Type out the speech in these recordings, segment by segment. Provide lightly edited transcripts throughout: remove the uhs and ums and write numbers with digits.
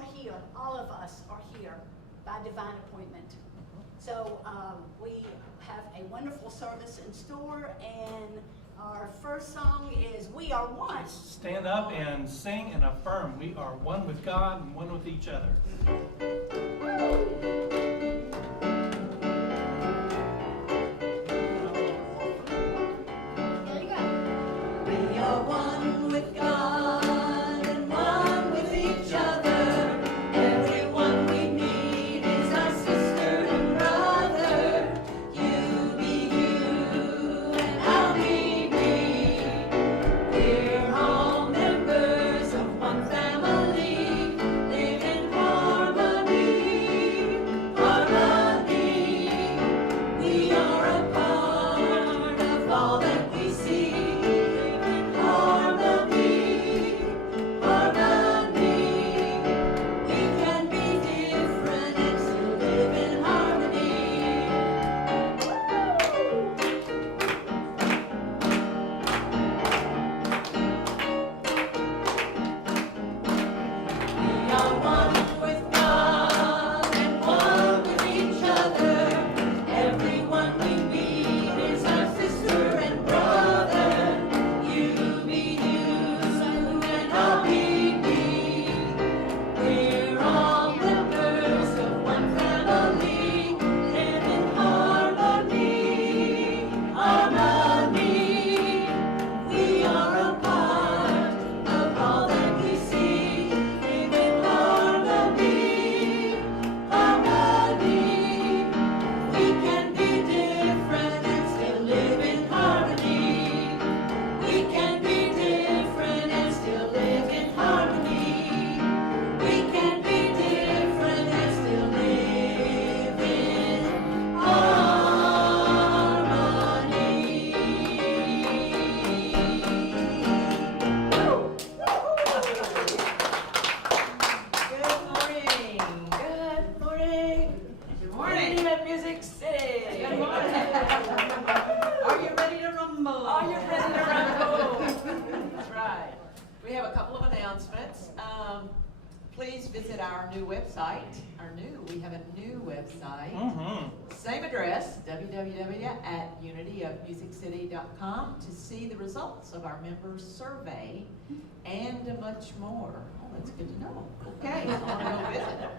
are here, all of us are here by divine appointment. So we have a wonderful service in store, and our first song is We Are One. Stand up and sing and affirm. We are one with God and one with each other. There you go. We are one with God and one with each other. Everyone we meet is our sister and brother. You be you and I'll be me. We're all members of one family. Live in harmony, harmony. We are a part of all that we see. Live in harmony, harmony. We can be different and still live in harmony. We are one with God and one with each other. Everyone we meet is our sister and brother. You be you and I'll be me. We're all members of one family. Live in harmony, harmony. We are a part of all that we see. Live in harmony, harmony. We can be different and still live in harmony. We can be different and still live in harmony. We can be different and still live in harmony. Good morning. Good morning. Good morning at Music City. Good morning. Are you ready to rumble? Are you ready to rumble? That's right. We have a couple of announcements. Please visit our new website. We have a new website. Same address, www.unityofmusiccity.com, to see the results of our members' survey and much more. Oh, that's good to know. Okay, so I'm going to visit.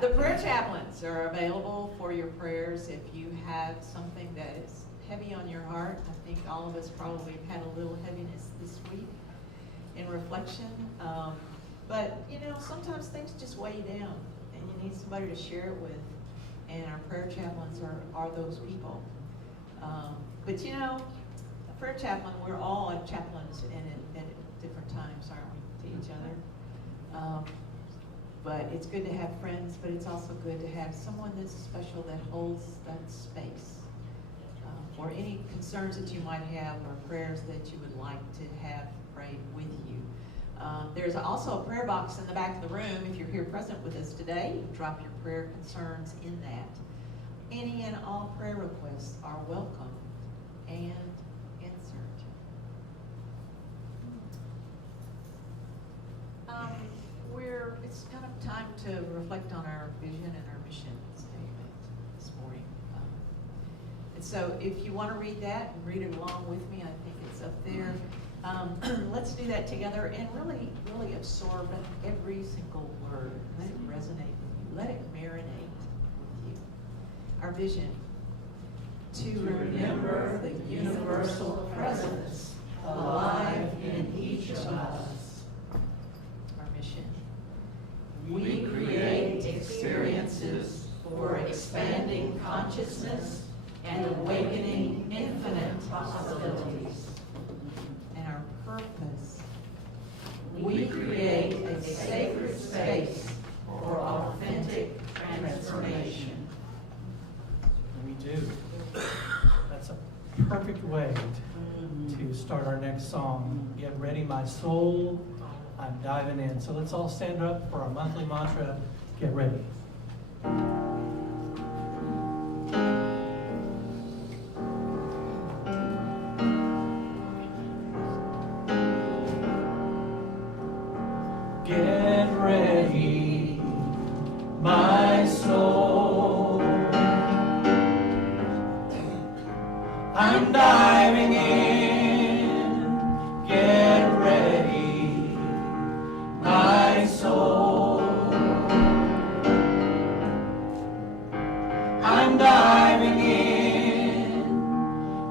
The prayer chaplains are available for your prayers if you have something that is heavy on your heart. I think all of us probably have had a little heaviness this week in reflection. But, sometimes things just weigh you down, and you need somebody to share it with. And our prayer chaplains are those people. But a prayer chaplain, we're all chaplains at different times, aren't we, to each other? But it's good to have friends, but it's also good to have someone that's special that holds that space. Or any concerns that you might have or prayers that you would like to have prayed with you. There's also a prayer box in the back of the room. If you're here present with us today, drop your prayer concerns in that. Any and all prayer requests are welcome and answered. It's kind of time to reflect on our vision and our mission statement this morning. And so if you want to read that and read it along with me, I think it's up there. Let's do that together and really, really absorb every single word. Let it resonate with you. Let it marinate with you. Our vision: to remember the universal presence alive in each of us. Our mission: we create experiences for expanding consciousness and awakening infinite possibilities. And our purpose: we create a sacred space for authentic transformation. We do. That's a perfect way to start our next song. Get ready, my soul. I'm diving in. So let's all stand up for our monthly mantra. Get ready. Get ready. I'm diving in, get ready, my soul. I'm diving in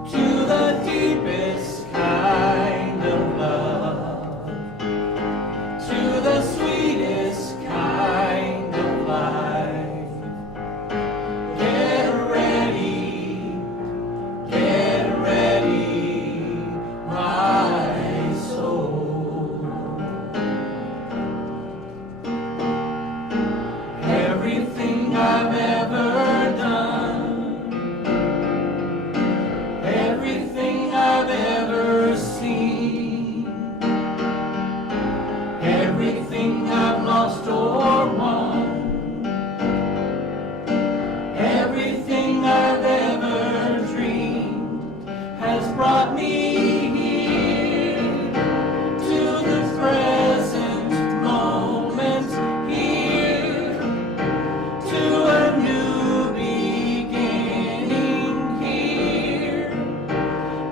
to the deepest kind of love, to the sweetest kind of life. Get ready, my soul. Everything I've ever done, everything I've ever seen, everything I've lost or won, everything I've ever dreamed has brought me here to the present moment, here to a new beginning, here,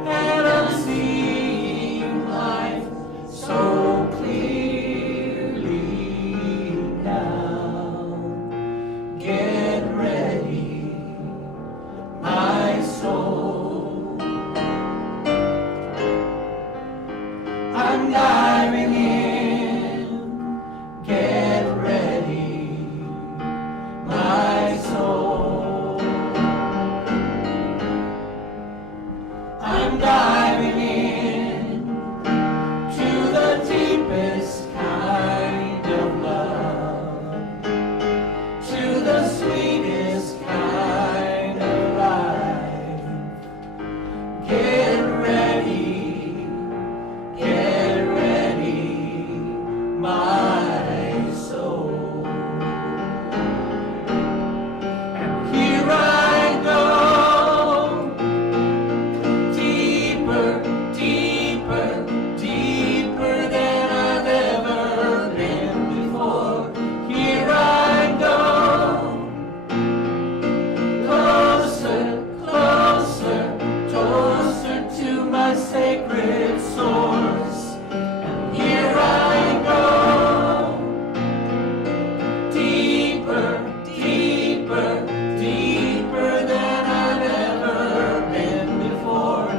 and I'm seeing life so clearly now. Get ready, my soul. I'm diving in, get ready, my soul. I'm diving in to the deepest kind of love, to the sweetest kind of life. Get ready, my soul. And here I go, deeper, deeper, deeper than I've ever been before. Here I go, closer, closer, closer to my sacred source. And here I go, deeper, deeper, deeper than I've ever been before.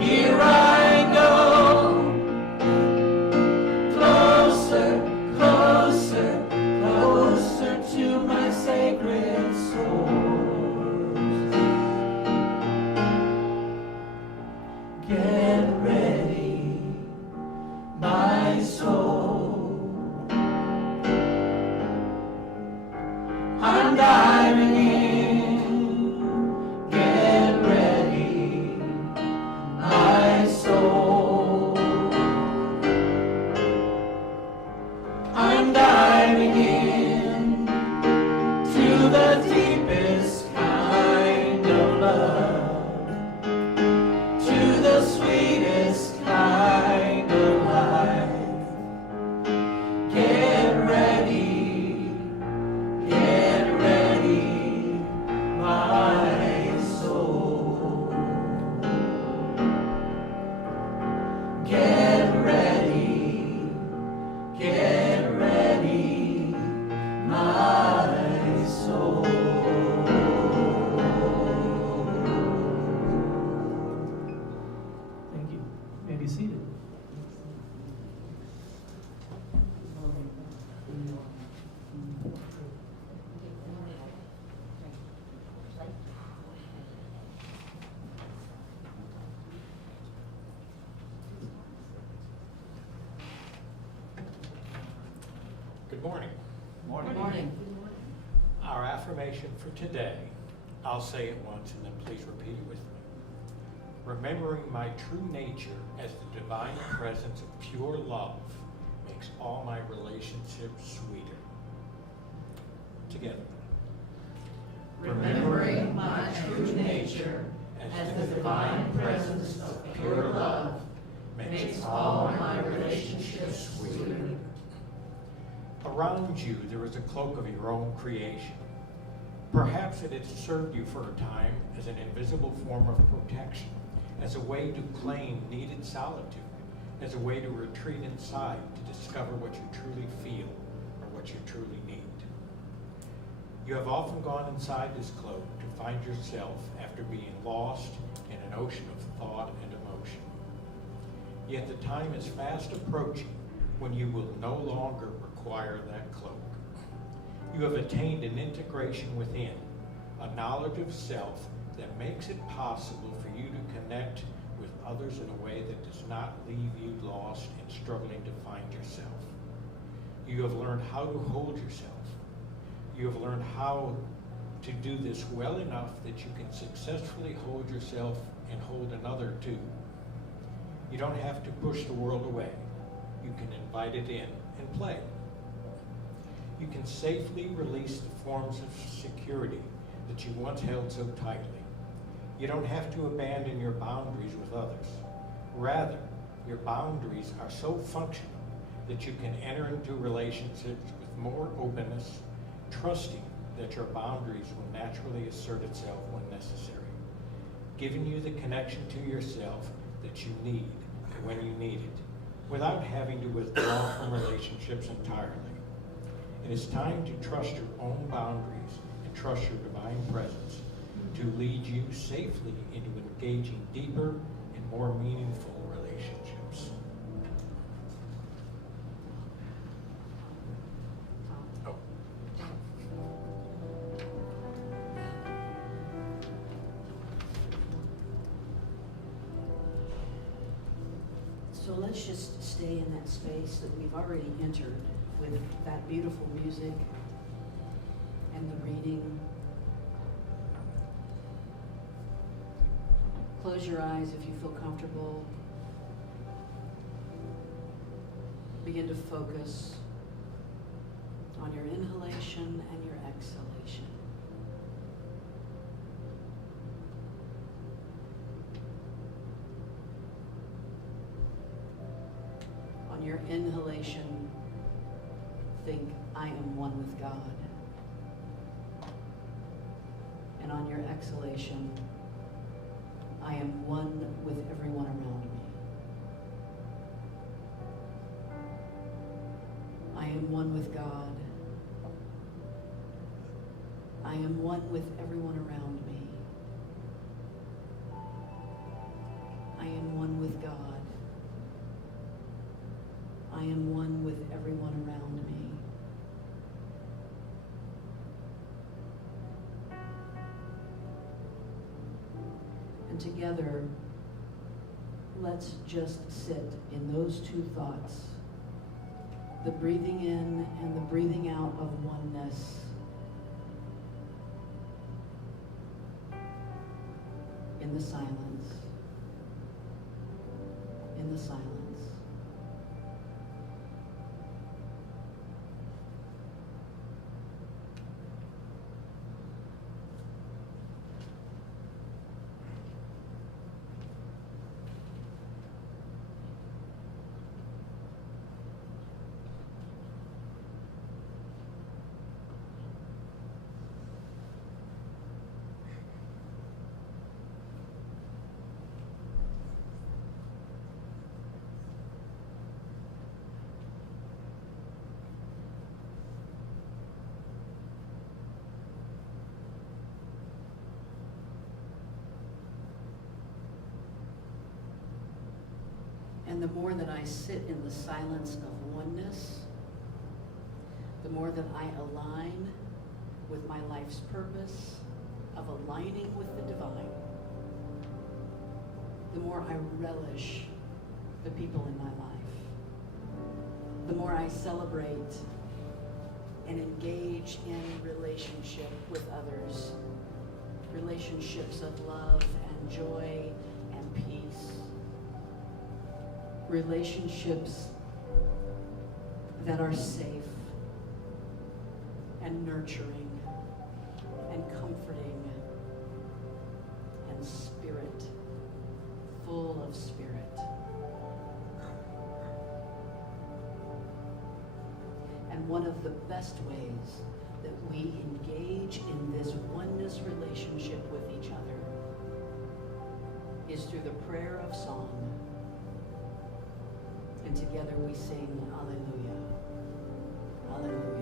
Here I go, closer, closer, closer to my sacred source. Get ready, my soul. I'm diving in, get ready, my soul. I'm diving in to the deepest kind of love, to the sweetest kind of life. Get ready, my soul. Get ready, my soul. Thank you. You may be seated. Good morning. Morning. Our affirmation for today, I'll say it once and then please repeat it with me. Remembering my true nature as the divine presence of pure love makes all my relationships sweeter. Together. Remembering my true nature as the divine presence of pure love makes all my relationships sweeter. Around you, there is a cloak of your own creation. Perhaps it has served you for a time as an invisible form of protection as a way to claim needed solitude, as a way to retreat inside to discover what you truly feel or what you truly need. You have often gone inside this cloak to find yourself after being lost in an ocean of thought and emotion. Yet the time is fast approaching when you will no longer require that cloak. You have attained an integration within, a knowledge of self that makes it possible for you to connect with others in a way that does not leave you lost and struggling to find yourself. You have learned how to hold yourself. You have learned how to do this well enough that you can successfully hold yourself and hold another too. You don't have to push the world away. You can invite it in and play. You can safely release the forms of security that you once held so tightly. You don't have to abandon your boundaries with others. Rather, your boundaries are so functional that you can enter into relationships with more openness, trusting that your boundaries will naturally assert itself when necessary, giving you the connection to yourself that you need when you need it, without having to withdraw from relationships entirely. It is time to trust your own boundaries and trust your divine presence to lead you safely into engaging deeper and more meaningful relationships. Oh. So let's just stay in that space that we've already entered with that beautiful music and the reading. Close your eyes if you feel comfortable. Begin to focus on your inhalation and your exhalation. On your inhalation, think, I am one with God. And on your exhalation, I am one with everyone around me. I am one with God. I am one with everyone around me. I am one with God. I am one with everyone around me. And together, let's just sit in those two thoughts, the breathing in and the breathing out of oneness. In the silence. In the silence. And the more that I sit in the silence of oneness, the more that I align with my life's purpose of aligning with the divine, the more I relish the people in my life, the more I celebrate and engage in relationship with others, relationships of love and joy and peace. Relationships that are safe and nurturing and comforting and spirit, full of spirit. And one of the best ways that we engage in this oneness relationship with each other is through the prayer of song. And together we sing Allelujah. Allelujah.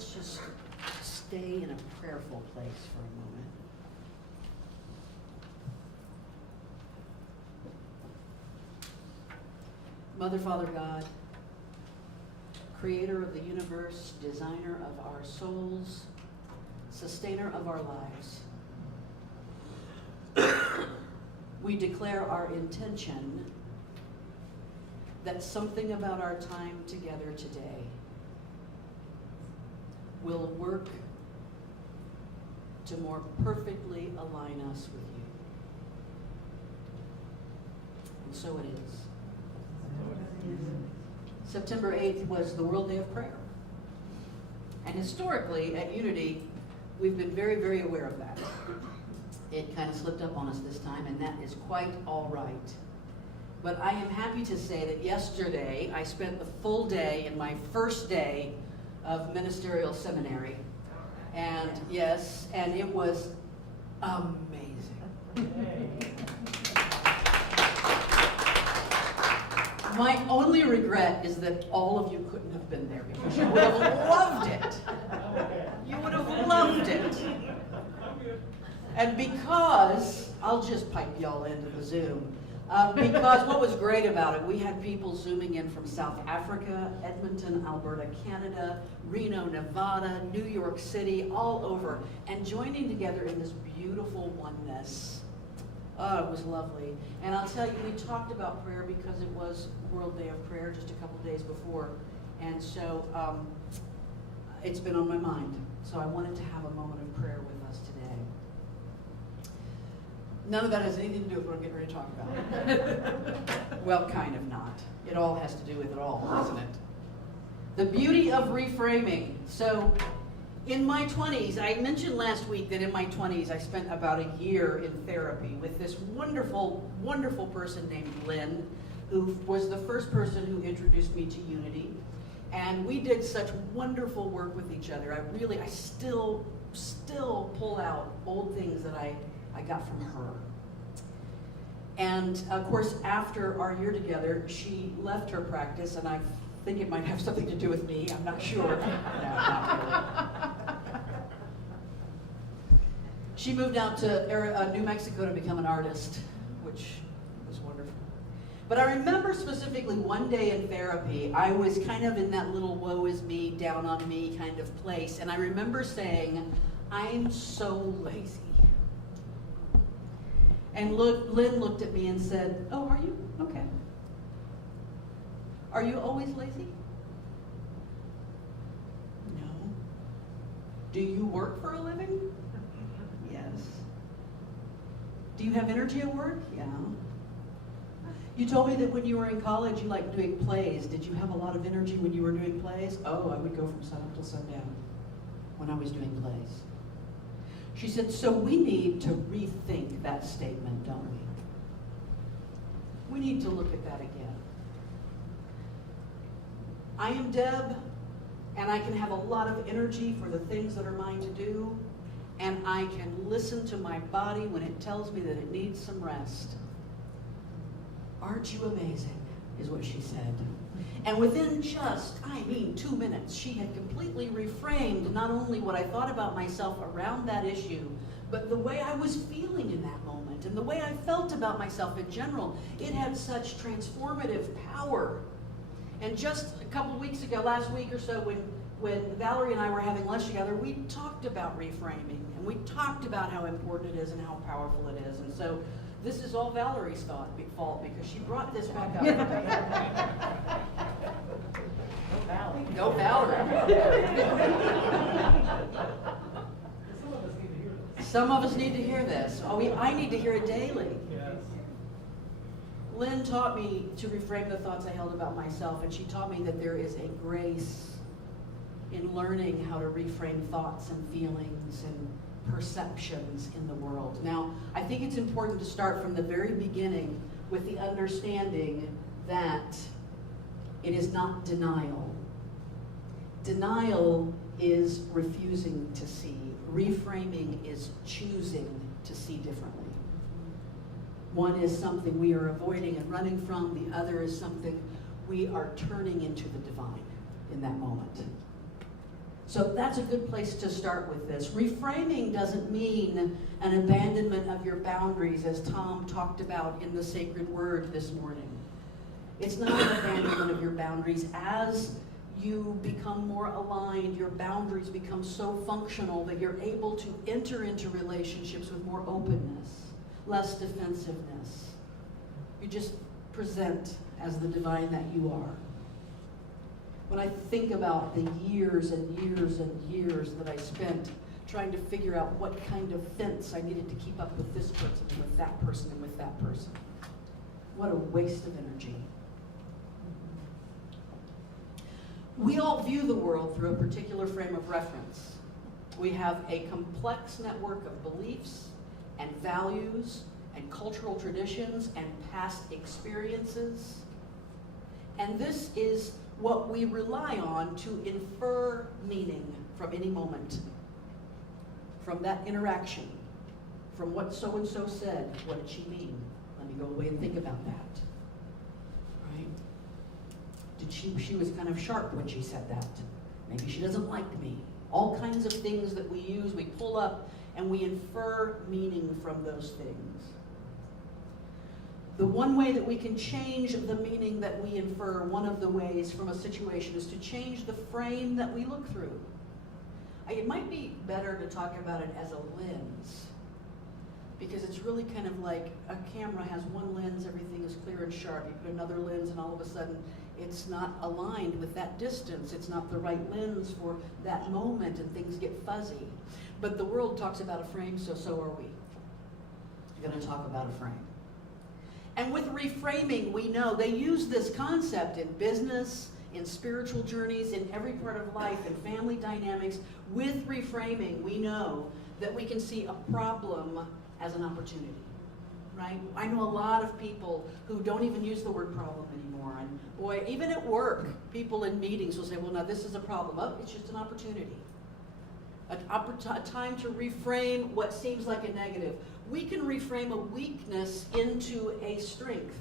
Let's just stay in a prayerful place for a moment. Mother, Father God, creator of the universe, designer of our souls, sustainer of our lives, we declare our intention that something about our time together today will work to more perfectly align us with you. And so it is. September 8th was the World Day of Prayer. And historically, at Unity, we've been very, very aware of that. It kind of slipped up on us this time, and that is quite all right. But I am happy to say that yesterday, I spent the full day in my first day of ministerial seminary. And yes, and it was amazing. My only regret is that all of you couldn't have been there because you would have loved it. You would have loved it. And because, I'll just pipe y'all into the Zoom, because what was great about it, we had people zooming in from South Africa, Edmonton, Alberta, Canada, Reno, Nevada, New York City, all over, and joining together in this beautiful oneness. Oh, it was lovely. And I'll tell you, we talked about prayer because it was World Day of Prayer just a couple days before. And so it's been on my mind. So I wanted to have a moment of prayer with us today. None of that has anything to do with what I'm getting ready to talk about. Well, kind of not. It all has to do with it all, doesn't it? The beauty of reframing. So, in my 20s, I mentioned last week that in my 20s I spent about a year in therapy with this wonderful, wonderful person named Lynn, who was the first person who introduced me to unity. And we did such wonderful work with each other. I still pull out old things that I got from her. And of course, after our year together, she left her practice, and I think it might have something to do with me. I'm not sure. No, not really. She moved out to New Mexico to become an artist, which was wonderful. But I remember specifically one day in therapy, I was kind of in that little woe is me, down on me kind of place. And I remember saying, I'm so lazy. And Lynn looked at me and said, oh, are you? Okay. Are you always lazy? No. Do you work for a living? Yes. Do you have energy at work? Yeah. You told me that when you were in college you liked doing plays. Did you have a lot of energy when you were doing plays? Oh, I would go from sunup till sundown when I was doing plays. She said, so we need to rethink that statement, don't we? We need to look at that again. I am Deb, and I can have a lot of energy for the things that are mine to do, and I can listen to my body when it tells me that it needs some rest. Aren't you amazing, is what she said. And within just, 2 minutes, she had completely reframed not only what I thought about myself around that issue, but the way I was feeling in that moment and the way I felt about myself in general. It had such transformative power. And just a couple of weeks ago, last week or so, when Valerie and I were having lunch together, we talked about reframing, and we talked about how important it is and how powerful it is. And so this is all Valerie's fault because she brought this back up. Go Valerie. Some of us need to hear this. I need to hear it daily. Yes. Lynn taught me to reframe the thoughts I held about myself, and she taught me that there is a grace in learning how to reframe thoughts and feelings and perceptions in the world. Now, I think it's important to start from the very beginning with the understanding that it is not denial. Denial is refusing to see. Reframing is choosing to see differently. One is something we are avoiding and running from. The other is something we are turning into the divine in that moment. So that's a good place to start with this. Reframing doesn't mean an abandonment of your boundaries, as Tom talked about in the sacred word this morning. It's not an abandonment of your boundaries. As you become more aligned, your boundaries become so functional that you're able to enter into relationships with more openness, less defensiveness. You just present as the divine that you are. When I think about the years and years and years that I spent trying to figure out what kind of fence I needed to keep up with this person and with that person and with that person, what a waste of energy. We all view the world through a particular frame of reference. We have a complex network of beliefs and values and cultural traditions and past experiences. And this is what we rely on to infer meaning from any moment, from that interaction, from what so-and-so said. What did she mean? Let me go away and think about that. Right? She was kind of sharp when she said that. Maybe she doesn't like me. All kinds of things that we use, we pull up, and we infer meaning from those things. The one way that we can change the meaning that we infer, one of the ways from a situation, is to change the frame that we look through. It might be better to talk about it as a lens, because it's really kind of like a camera has one lens, everything is clear and sharp. You put another lens and all of a sudden it's not aligned with that distance. It's not the right lens for that moment and things get fuzzy. But the world talks about a frame, so are we. I'm going to talk about a frame. And with reframing, we know they use this concept in business, in spiritual journeys, in every part of life, in family dynamics. With reframing, we know that we can see a problem as an opportunity, right? I know a lot of people who don't even use the word problem anymore. And boy, even at work, people in meetings will say, well, now this is a problem. Oh, it's just an opportunity. A time to reframe what seems like a negative. We can reframe a weakness into a strength.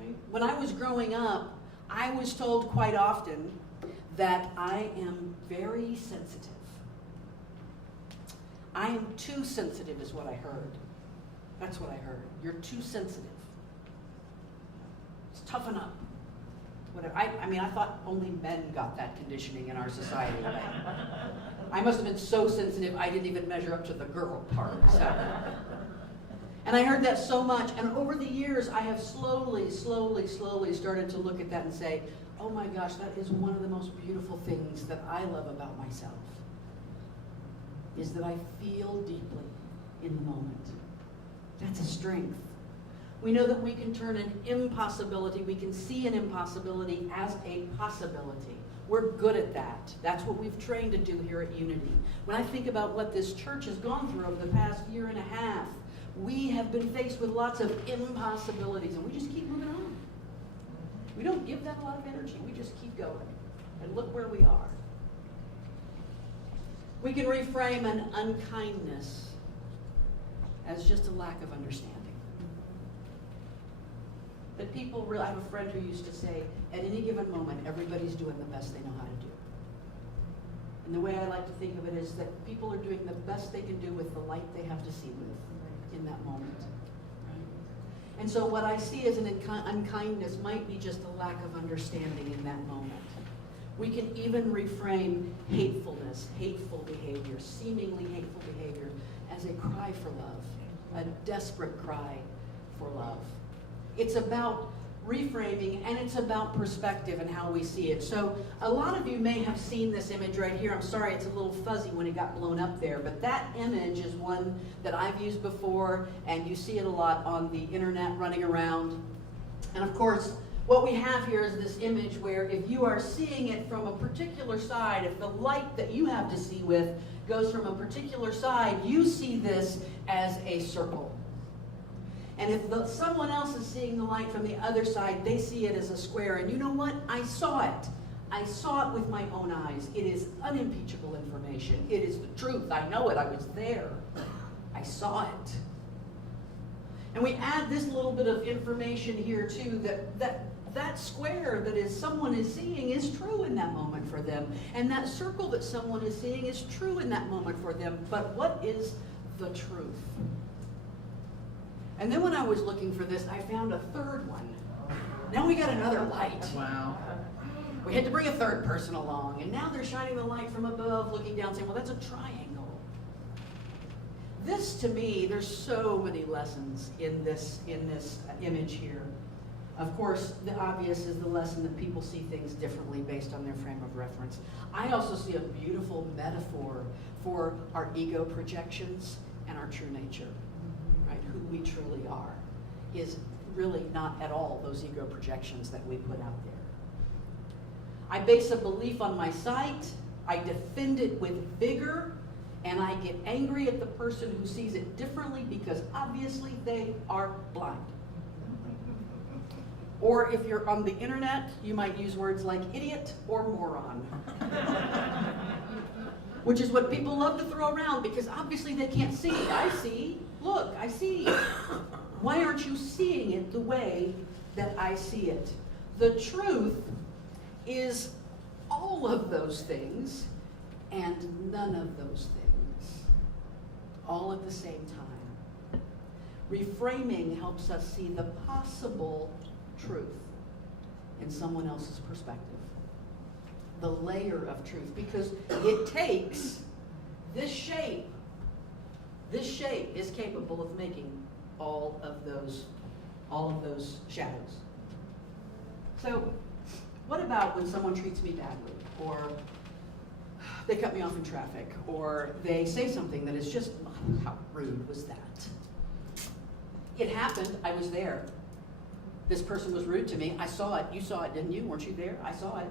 Right? When I was growing up, I was told quite often that I am very sensitive. I am too sensitive is what I heard. That's what I heard. You're too sensitive. Just toughen up. Whatever. I mean, I thought only men got that conditioning in our society. I must have been so sensitive I didn't even measure up to the girl part. So. And I heard that so much, and over the years I have slowly started to look at that and say, oh my gosh, that is one of the most beautiful things that I love about myself, is that I feel deeply in the moment. That's a strength. We know that we can turn an impossibility, we can see an impossibility as a possibility. We're good at that. That's what we've trained to do here at Unity. When I think about what this church has gone through over the past year and a half, we have been faced with lots of impossibilities, and we just keep moving on. We don't give that a lot of energy. We just keep going. And look where we are. We can reframe an unkindness as just a lack of understanding. That people really, I have a friend who used to say, at any given moment, everybody's doing the best they know how to do. And the way I like to think of it is that people are doing the best they can do with the light they have to see with in that moment. Right? And so what I see as an unkindness might be just a lack of understanding in that moment. We can even reframe hatefulness, hateful behavior, seemingly hateful behavior, as a cry for love, a desperate cry for love. It's about reframing, and it's about perspective and how we see it. So a lot of you may have seen this image right here. I'm sorry, it's a little fuzzy when it got blown up there, but that image is one that I've used before, and you see it a lot on the internet running around. And of course, what we have here is this image where if you are seeing it from a particular side, if the light that you have to see with goes from a particular side, you see this as a circle. And if someone else is seeing the light from the other side, they see it as a square. And you know what? I saw it. I saw it with my own eyes. It is unimpeachable information. It is the truth. I know it. I was there. I saw it. And we add this little bit of information here too, that square that someone is seeing is true in that moment for them. And that circle that someone is seeing is true in that moment for them. But what is the truth? And then when I was looking for this, I found a third one. Now we got another light. Wow. We had to bring a third person along, and now they're shining the light from above, looking down, saying, well, that's a triangle. This, to me, there's so many lessons in this image here. Of course, the obvious is the lesson that people see things differently based on their frame of reference. I also see a beautiful metaphor for our ego projections and our true nature. Right, who we truly are is really not at all those ego projections that we put out there. I base a belief on my sight, I defend it with vigor, and I get angry at the person who sees it differently because obviously they are blind. Or if you're on the internet, you might use words like idiot or moron. Which is what people love to throw around because obviously they can't see. I see. Look, I see. Why aren't you seeing it the way that I see it? The truth is all of those things and none of those things, all at the same time. Reframing helps us see the possible truth in someone else's perspective. The layer of truth, because it takes this shape. This shape is capable of making all of those shadows. So, what about when someone treats me badly, or they cut me off in traffic, or they say something that is just, how rude was that? It happened, I was there. This person was rude to me, I saw it, you saw it, didn't you? Weren't you there? I saw it.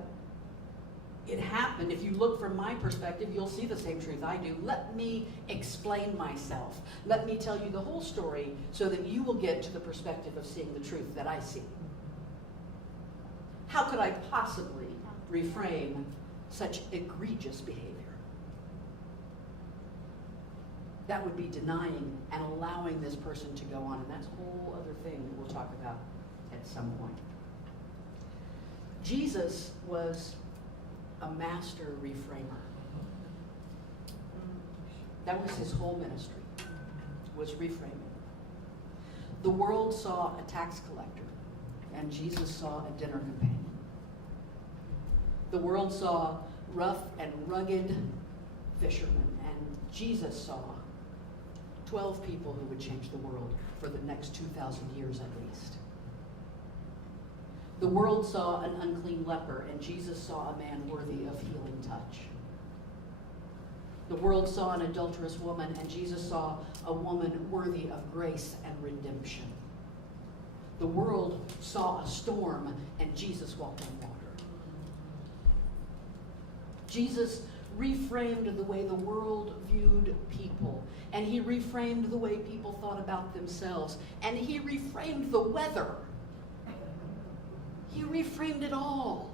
It happened. If you look from my perspective, you'll see the same truth I do. Let me explain myself. Let me tell you the whole story so that you will get to the perspective of seeing the truth that I see. How could I possibly reframe such egregious behavior? That would be denying and allowing this person to go on, and that's a whole other thing that we'll talk about at some point. Jesus was a master reframer. That was his whole ministry, was reframing. The world saw a tax collector, and Jesus saw a dinner companion. The world saw rough and rugged fishermen, and Jesus saw 12 people who would change the world for the next 2,000 years at least. The world saw an unclean leper, and Jesus saw a man worthy of healing touch. The world saw an adulterous woman, and Jesus saw a woman worthy of grace and redemption. The world saw a storm, and Jesus walked on water. Jesus reframed the way the world viewed people, and he reframed the way people thought about themselves, and he reframed the weather. He reframed it all.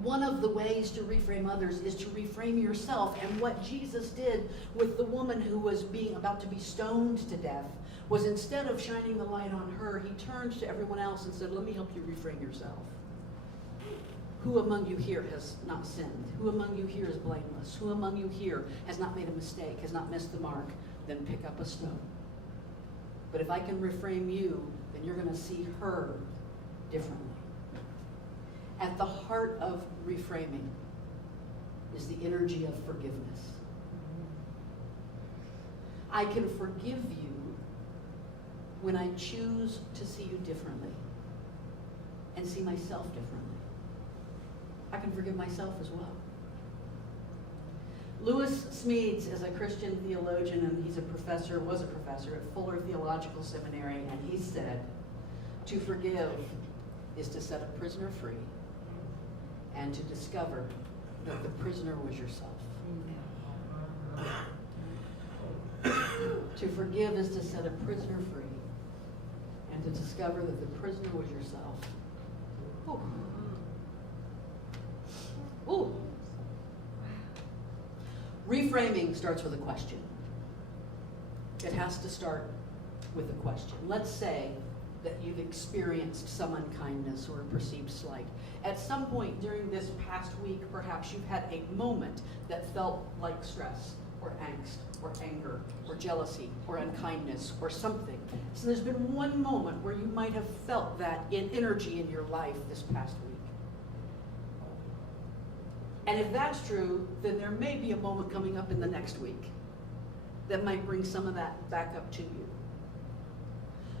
One of the ways to reframe others is to reframe yourself, and what Jesus did with the woman who was about to be stoned to death was, instead of shining the light on her, he turned to everyone else and said, let me help you reframe yourself. Who among you here has not sinned? Who among you here is blameless? Who among you here has not made a mistake, has not missed the mark? Then pick up a stone. But if I can reframe you, then you're going to see her differently. At the heart of reframing is the energy of forgiveness. I can forgive you when I choose to see you differently and see myself differently. I can forgive myself as well. Lewis Smedes is a Christian theologian, and was a professor at Fuller Theological Seminary, and he said, to forgive is to set a prisoner free and to discover that the prisoner was yourself. To forgive is to set a prisoner free and to discover that the prisoner was yourself. Ooh. Ooh. Reframing starts with a question. It has to start with a question. Let's say that you've experienced some unkindness or a perceived slight. At some point during this past week, perhaps you've had a moment that felt like stress or angst or anger or jealousy or unkindness or something. So there's been one moment where you might have felt that in energy in your life this past week. And if that's true, then there may be a moment coming up in the next week that might bring some of that back up to you.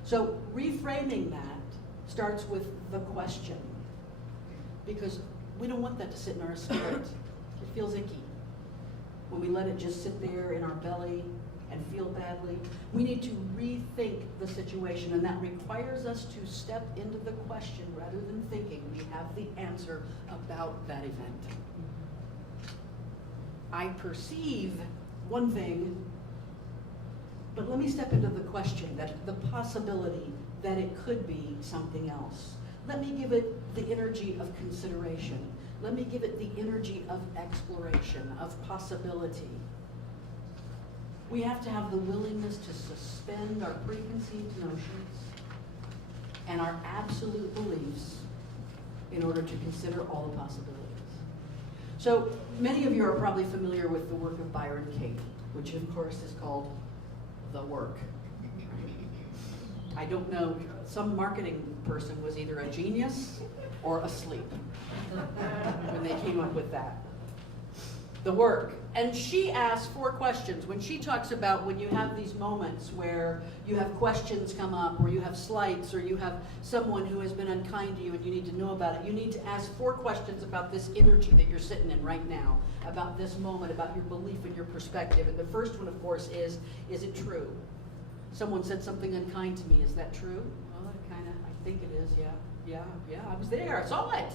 So reframing that starts with the question, because we don't want that to sit in our spirit. It feels icky when we let it just sit there in our belly and feel badly. We need to rethink the situation, and that requires us to step into the question rather than thinking we have the answer about that event. I perceive one thing, but let me step into the question, that the possibility that it could be something else. Let me give it the energy of consideration. Let me give it the energy of exploration, of possibility. We have to have the willingness to suspend our preconceived notions and our absolute beliefs in order to consider all the possibilities. So many of you are probably familiar with the work of Byron Katie, which of course is called The Work. I don't know, some marketing person was either a genius or asleep when they came up with that. The Work. And she asks 4 questions. When she talks about when you have these moments where you have questions come up, or you have slights, or you have someone who has been unkind to you and you need to know about it, you need to ask 4 questions about this energy that you're sitting in right now, about this moment, about your belief and your perspective. And the first one, of course, is it true? Someone said something unkind to me. Is that true? Well, I think it is, yeah. I was there, I saw it.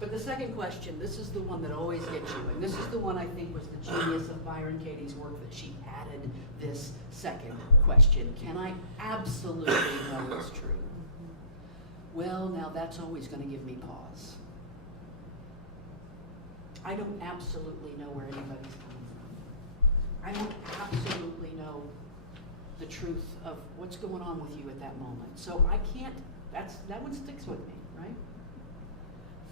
But the second question, this is the one that always gets you, and this is the one I think was the genius of Byron Katie's work, that she added this second question. Can I absolutely know it's true? Well, now that's always going to give me pause. I don't absolutely know where anybody's coming from. I don't absolutely know the truth of what's going on with you at that moment. So I can't, that one sticks with me, right?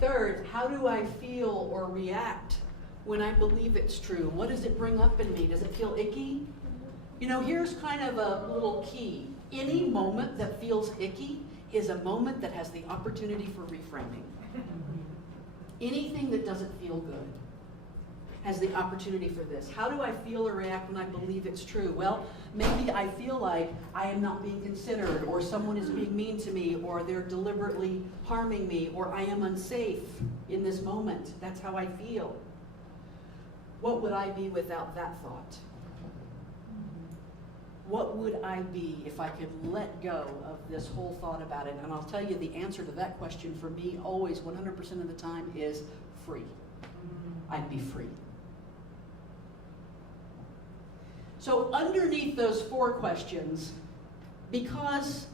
Third, how do I feel or react when I believe it's true? What does it bring up in me? Does it feel icky? You know, here's kind of a little key. Any moment that feels icky is a moment that has the opportunity for reframing. Anything that doesn't feel good has the opportunity for this. How do I feel or react when I believe it's true? Well, maybe I feel like I am not being considered, or someone is being mean to me, or they're deliberately harming me, or I am unsafe in this moment. That's how I feel. What would I be without that thought? What would I be if I could let go of this whole thought about it? And I'll tell you, the answer to that question for me always, 100% of the time, is free. I'd be free. So underneath those 4 questions, because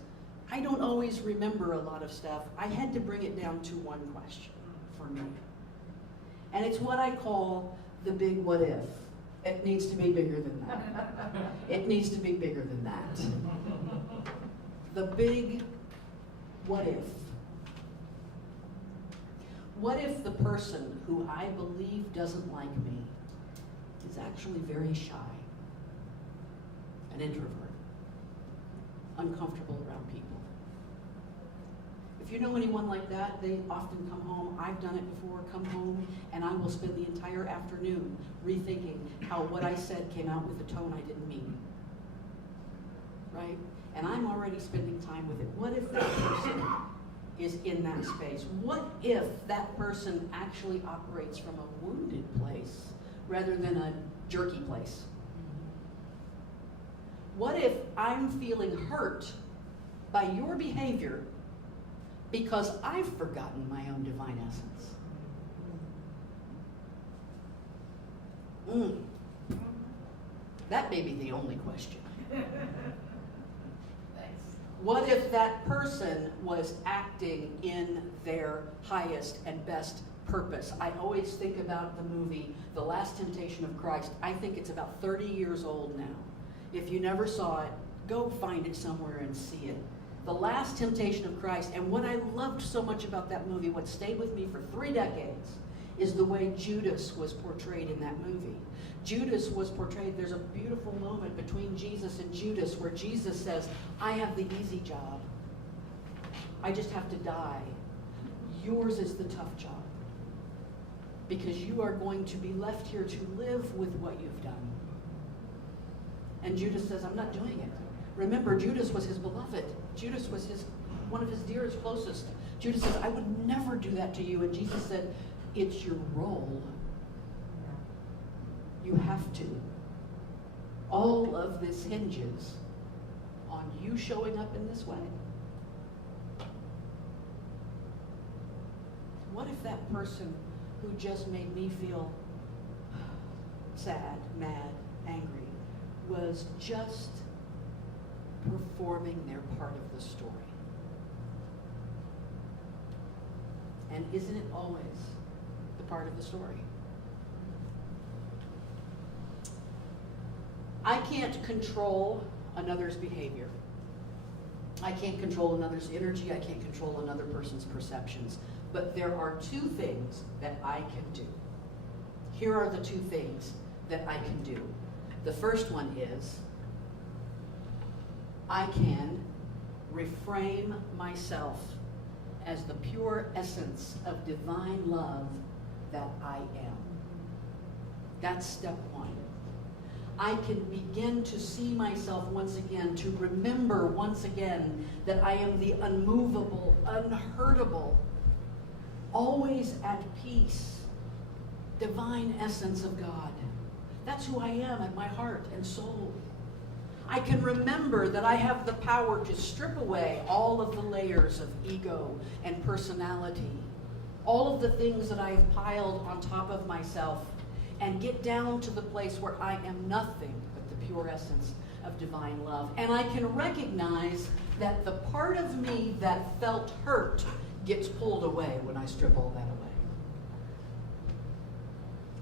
I don't always remember a lot of stuff, I had to bring it down to one question for me. And it's what I call the big what if. It needs to be bigger than that. It needs to be bigger than that. The big what if. What if the person who I believe doesn't like me is actually very shy, an introvert, uncomfortable around people? If you know anyone like that, they often come home. I've done it before, come home, and I will spend the entire afternoon rethinking how what I said came out with a tone I didn't mean. Right? And I'm already spending time with it. What if that person is in that space? What if that person actually operates from a wounded place rather than a jerky place? What if I'm feeling hurt by your behavior because I've forgotten my own divine essence? That may be the only question. What if that person was acting in their highest and best purpose? I always think about the movie, The Last Temptation of Christ. I think it's about 30 years old now. If you never saw it, go find it somewhere and see it. The Last Temptation of Christ. And what I loved so much about that movie, what stayed with me for 3 decades, is the way Judas was portrayed in that movie. Judas was portrayed, there's a beautiful moment between Jesus and Judas where Jesus says, I have the easy job. I just have to die. Yours is the tough job. Because you are going to be left here to live with what you've done. And Judas says, I'm not doing it. Remember, Judas was his beloved. Judas was one of his dearest, closest. Judas says, I would never do that to you. And Jesus said, it's your role. You have to. All of this hinges on you showing up in this way. What if that person who just made me feel sad, mad, angry, was just performing their part of the story? And isn't it always the part of the story? I can't control another's behavior. I can't control another's energy. I can't control another person's perceptions. But there are 2 things that I can do. Here are the 2 things that I can do. The first one is I can reframe myself as the pure essence of divine love that I am. That's step 1. I can begin to see myself once again, to remember once again that I am the unmovable, unhurtable, always at peace, divine essence of God. That's who I am at my heart and soul. I can remember that I have the power to strip away all of the layers of ego and personality, all of the things that I have piled on top of myself, and get down to the place where I am nothing but the pure essence of divine love. And I can recognize that the part of me that felt hurt gets pulled away when I strip all that away.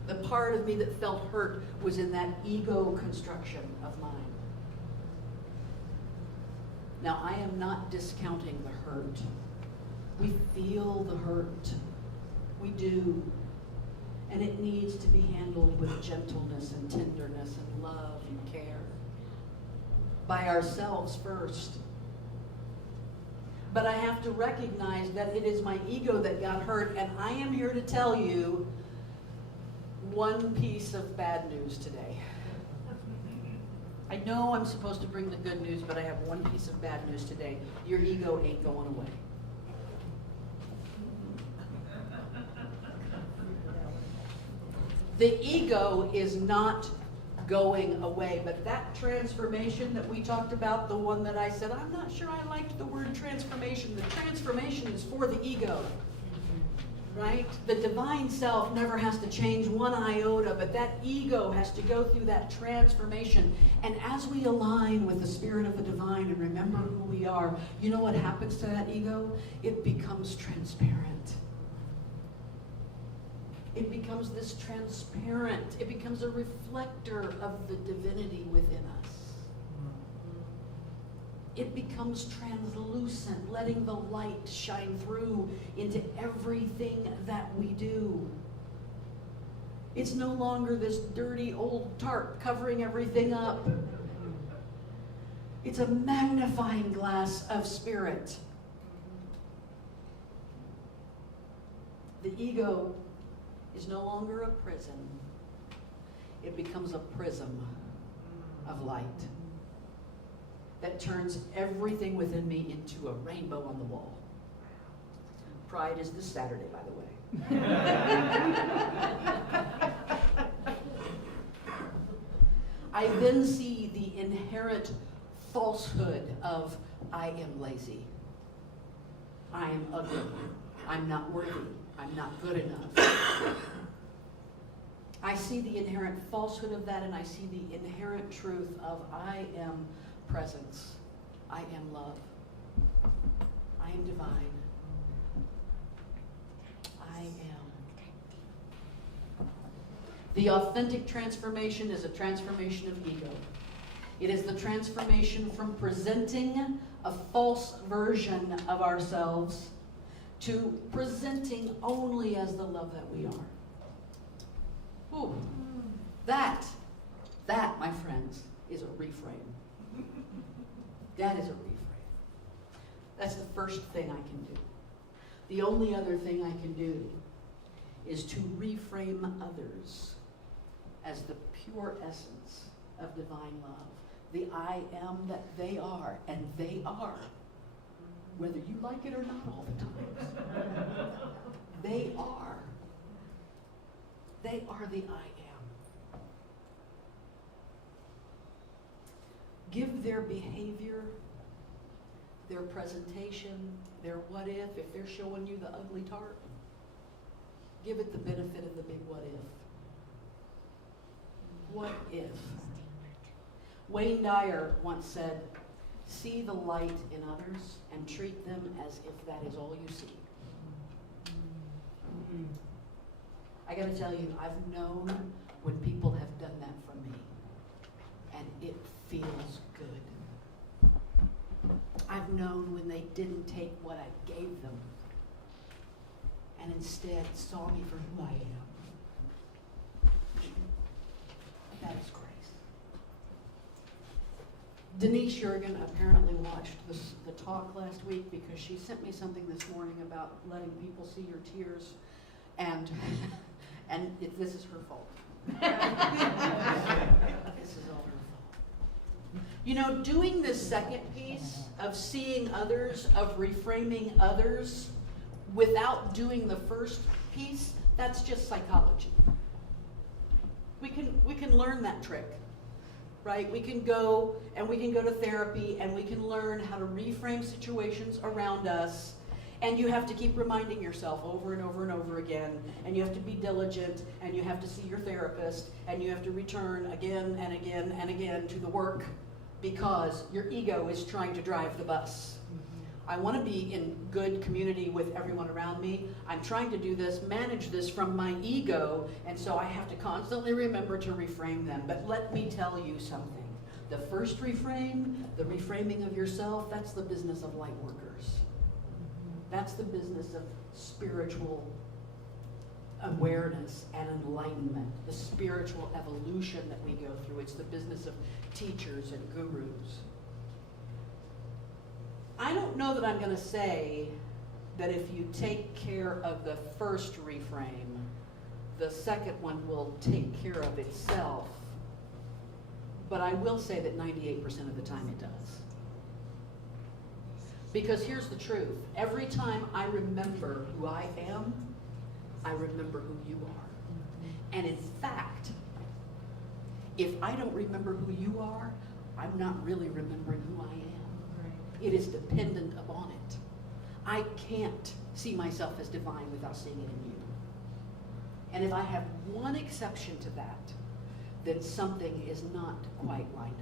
The part of me that felt hurt was in that ego construction of mine. Now, I am not discounting the hurt. We feel the hurt. We do. And it needs to be handled with gentleness and tenderness and love and care. By ourselves first. But I have to recognize that it is my ego that got hurt, and I am here to tell you one piece of bad news today. I know I'm supposed to bring the good news, but I have one piece of bad news today. Your ego ain't going away. The ego is not going away, but that transformation that we talked about, the one that I said, I'm not sure I liked the word transformation. The transformation is for the ego, right? The divine self never has to change one iota, but that ego has to go through that transformation. And as we align with the spirit of the divine and remember who we are, you know what happens to that ego? It becomes transparent. It becomes this transparent. It becomes a reflector of the divinity within us. It becomes translucent, letting the light shine through into everything that we do. It's no longer this dirty old tarp covering everything up. It's a magnifying glass of spirit. The ego is no longer a prison. It becomes a prism of light that turns everything within me into a rainbow on the wall. Pride is this Saturday, by the way. I then see the inherent falsehood of I am lazy. I am ugly. I'm not worthy. I'm not good enough. I see the inherent falsehood of that, and I see the inherent truth of I am presence. I am love. I am divine. I am. The authentic transformation is a transformation of ego. It is the transformation from presenting a false version of ourselves to presenting only as the love that we are. Ooh, that, my friends, is a reframe. That is a reframe. That's the first thing I can do. The only other thing I can do is to reframe others as the pure essence of divine love. The I am that they are, and they are, whether you like it or not all the time. They are. They are the I am. Give their behavior, their presentation, their what if they're showing you the ugly tarp, give it the benefit of the big what if. What if? Wayne Dyer once said, see the light in others and treat them as if that is all you see. I gotta tell you, I've known when people have done that for me, and it feels good. I've known when they didn't take what I gave them, and instead saw me for who I am. That is grace. Denise Jurgen apparently watched the talk last week because she sent me something this morning about letting people see your tears, and this is her fault. This is all her fault. You know, doing this second piece of seeing others, of reframing others, without doing the first piece, that's just psychology. We can learn that trick. right? We can go to therapy and we can learn how to reframe situations around us. And you have to keep reminding yourself over and over and over again, and you have to be diligent, and you have to see your therapist, and you have to return again and again and again to the work because your ego is trying to drive the bus. I want to be in good community with everyone around me. I'm trying to do this, manage this from my ego, and so I have to constantly remember to reframe them. But let me tell you something. The first reframe, the reframing of yourself, that's the business of light workers. That's the business of spiritual awareness and enlightenment, the spiritual evolution that we go through. It's the business of teachers and gurus. I don't know that I'm going to say that if you take care of the first reframe, the second one will take care of itself. But I will say that 98% of the time it does. Because here's the truth. Every time I remember who I am, I remember who you are. And in fact, if I don't remember who you are, I'm not really remembering who I am. It is dependent upon it. I can't see myself as divine without seeing it in you. And if I have one exception to that, then something is not quite lined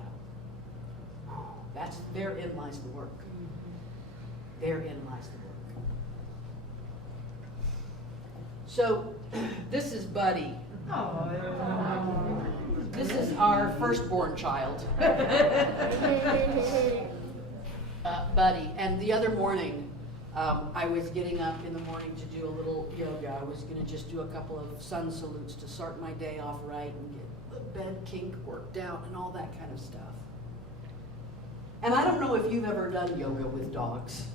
up. Therein lies the work. Therein lies the work. So, this is Buddy. This is our firstborn child. Buddy. And the other morning, I was getting up in the morning to do a little yoga. I was going to just do a couple of sun salutes to start my day off right and get the bed kink worked out and all that kind of stuff. And I don't know if you've ever done yoga with dogs.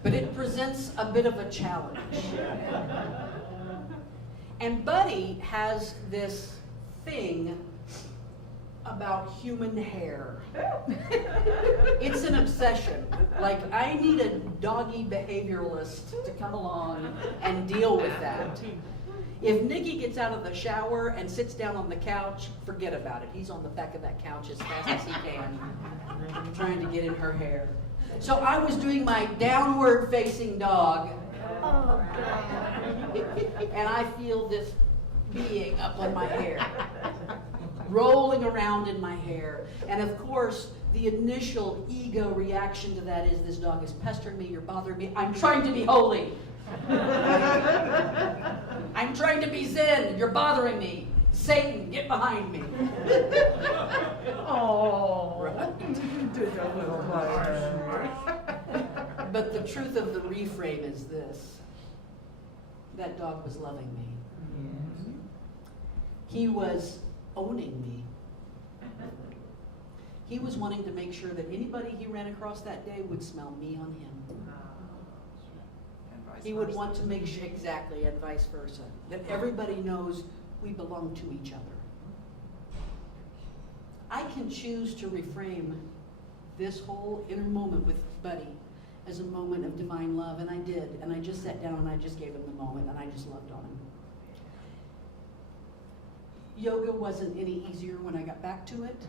But it presents a bit of a challenge. And Buddy has this thing about human hair. It's an obsession. Like, I need a doggy behavioralist to come along and deal with that. If Nikki gets out of the shower and sits down on the couch, forget about it. He's on the back of that couch as fast as he can, trying to get in her hair. So I was doing my downward facing dog, and I feel this being up on my hair, rolling around in my hair. And of course, the initial ego reaction to that is, this dog is pestering me, you're bothering me. I'm trying to be holy. I'm trying to be Zen. You're bothering me. Satan, get behind me. Oh, Right. did a little harsh. But the truth of the reframe is this. That dog was loving me. He was owning me. He was wanting to make sure that anybody he ran across that day would smell me on him. He would want to make sure, exactly, and vice versa, that everybody knows we belong to each other. I can choose to reframe this whole inner moment with Buddy as a moment of divine love, and I did. And I just sat down and I just gave him the moment, and I just loved on him. Yoga wasn't any easier when I got back to it.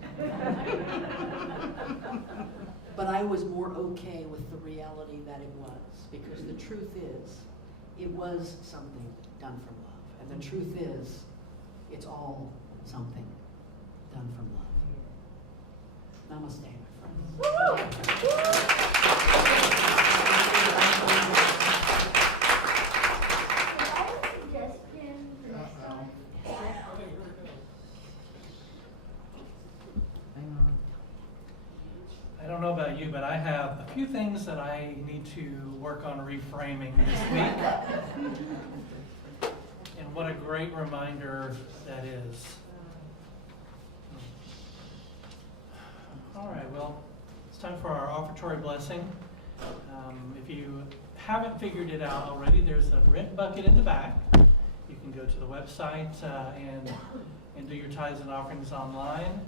But I was more okay with the reality that it was, because the truth is, it was something done from love. And the truth is, it's all something done from love. Namaste, my I don't know about you, but I have a few things that I need to work on reframing this week. And what a great reminder that is. All right, well, it's time for our offertory blessing. If you haven't figured it out already, there's a red bucket in the back. You can go to the website and do your tithes and offerings online.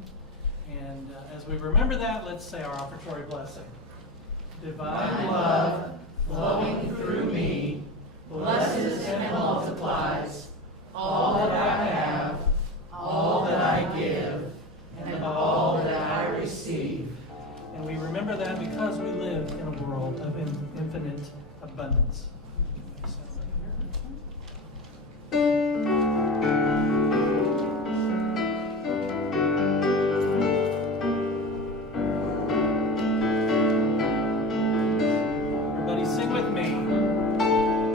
And as we remember that, let's say our offertory blessing. Divine love flowing through me blesses and multiplies all that I have, all that I remember that because we live in a world of infinite abundance. Everybody sing with me.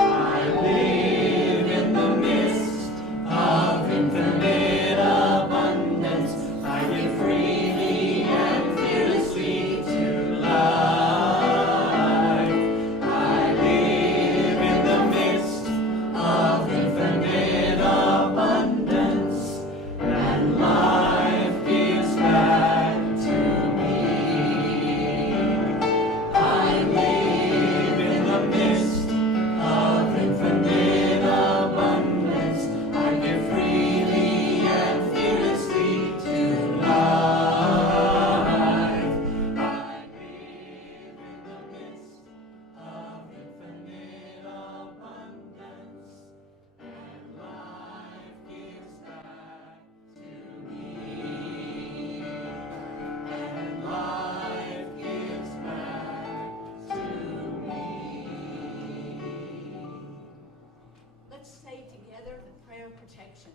I live in the midst of infinite abundance. I give freely and fearlessly to life. I live in the midst of infinite abundance, and life gives back to me. I live in the midst of infinite abundance. I give freely and fearlessly to life. I live in the midst of infinite abundance, and life gives back to me. And life gives back to me. Let's say together the prayer of protection.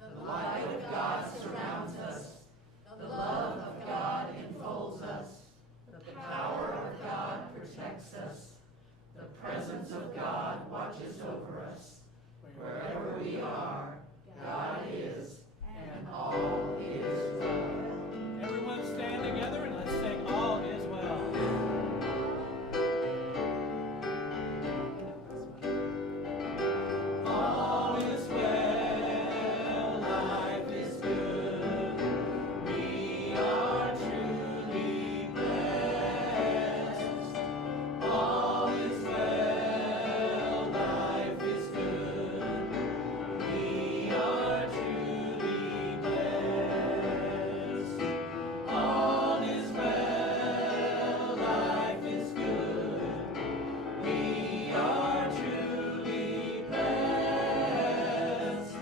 The light of God surrounds us. The love of God enfolds us. The power of God protects us. The presence of God watches over us. Wherever we are, God is, and all is well. Everyone stand together and let's sing All Is Well. All is well, life is good. We are truly blessed. All is well, life is good. We are truly blessed. All is well, life is good. We are truly blessed.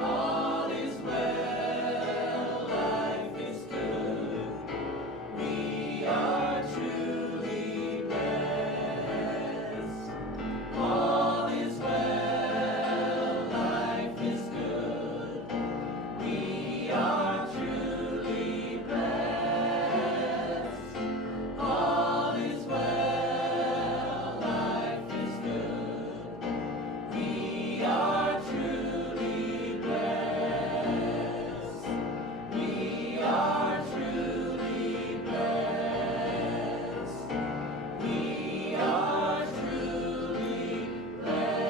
All is well, life is good. We are truly blessed. All is well, life is good. We are truly blessed. All is well, life is good. We are truly blessed. We are truly blessed. We are truly blessed.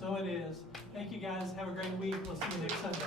So it is. Thank you guys. Have a great week. We'll see you next Sunday.